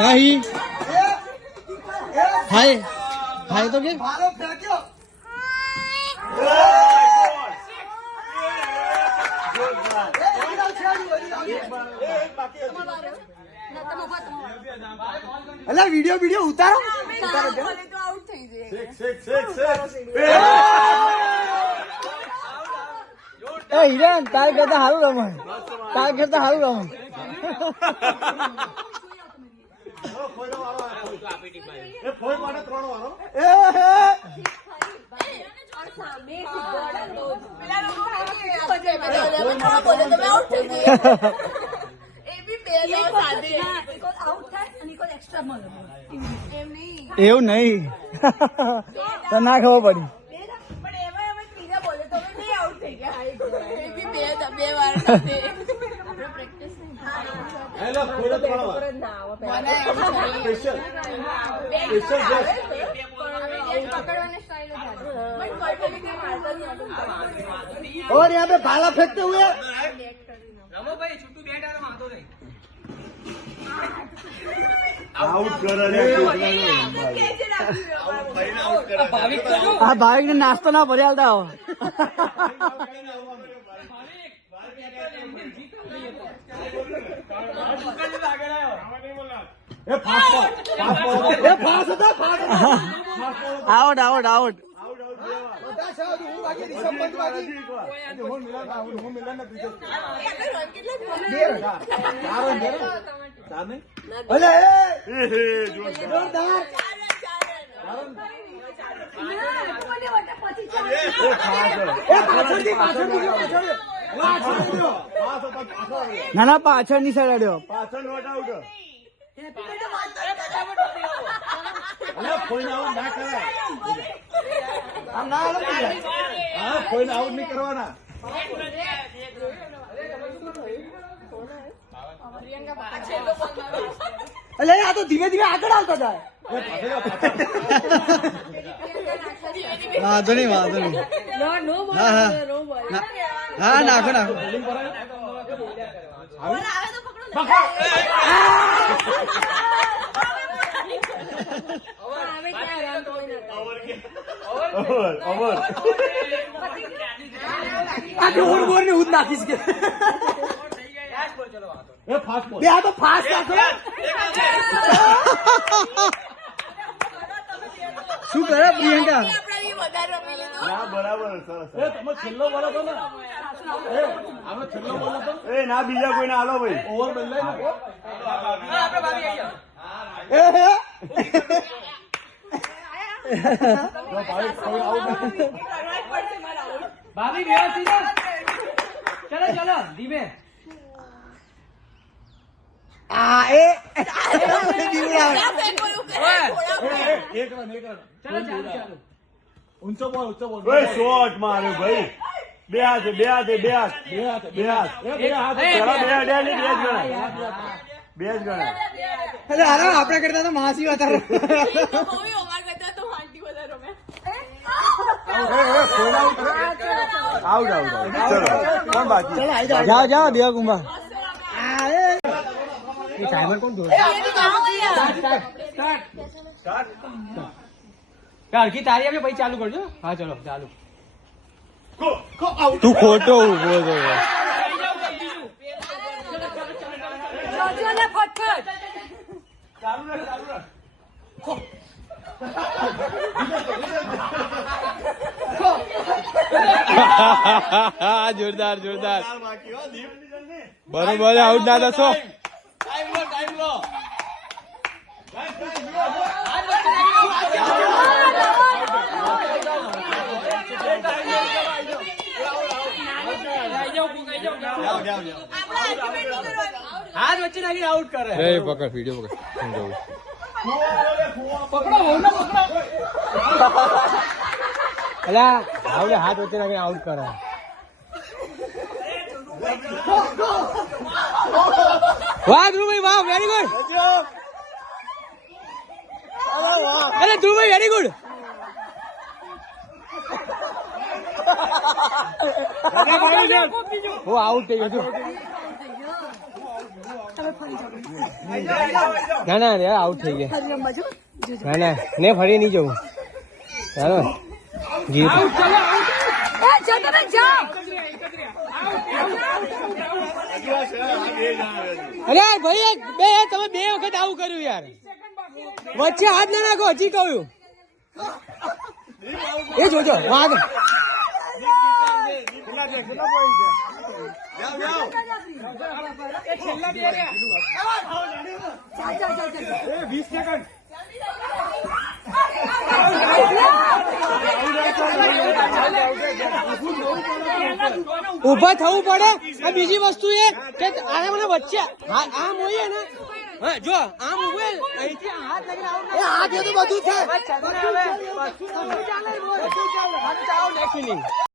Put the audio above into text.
રાહી હાય હાય તો કે અલા વિડિયો ઉતારો એ હિરેન તાર કરતા સારું રમે એવું નહીં તો ના ખબર પડી और यहाँ पे भाला फेंकते हुए रमो भाई छुट्टू बैठ आ रहा नहीं आउट कर भाविक ने नाश्ता ना भरे हालता हो आउट आउट आउट ના પાછળ ની સાઈડ અડ્યો પાછળ નોટ આઉટ કોઈ આઉટ ના કરાય આમ ના કોઈ આઉટ નહીં કરવાના અલે આ તો ધીમે ધીમે આગળ આવતો જાય વાંધો નહીં હા નાખો નાખીશ કે શું કરે પ્રિયંકા બરાબર તમે છેલ્લો બોલો તો ને છેલ્લો બોલો તો ના બીજા કોઈ ના હાલો ભાઈ ઓવર બદલાય ભાભી વ્યવસ્થિત ચલો ધીમે ઊંચો બોલ શોર્ટ માર્યો ભાઈ બે હાથે આપડા કરતા તો માસી વધારે જાઓ દેવા કુંભા ટાઈમર કોણ દોડે હરખી તારી આપે પછી ચાલુ કરજો હા ચલો ચાલુ તું ખોટો ઉભો તો જોરદાર બરોબર આઉટ ના દસો ટાઈમ લો હાથ વચ્ચે નાખી આઉટ કરે પકડ વિડીયો પકડો અલા આવડે હાથ વચ્ચે નાખી આઉટ કરે વાહ ધ્રુવભાઈ વાહ વેરી ગુડ અરે ધ્રુવભાઈ વેરી ગુડ હું આઉટ થઈ ગયો છું ના ના રે આઉટ થઈ ગયા ના ના ને ફરી નહીં જવું ચાલો જીત અરે ભાઈ બે તમે 2 વખત આવું કર્યું યાર વચ્ચે હાથ ના નાખો હજી કહ્યું એ જોજો વાગ ઉભા થવું પડે આ બીજી વસ્તુ એ કે આને મને વચ્ચે આમ હોય ને જો આમ ઉભે અહીંથી હાથ લઈને આવું હાથ એ તો બધું છે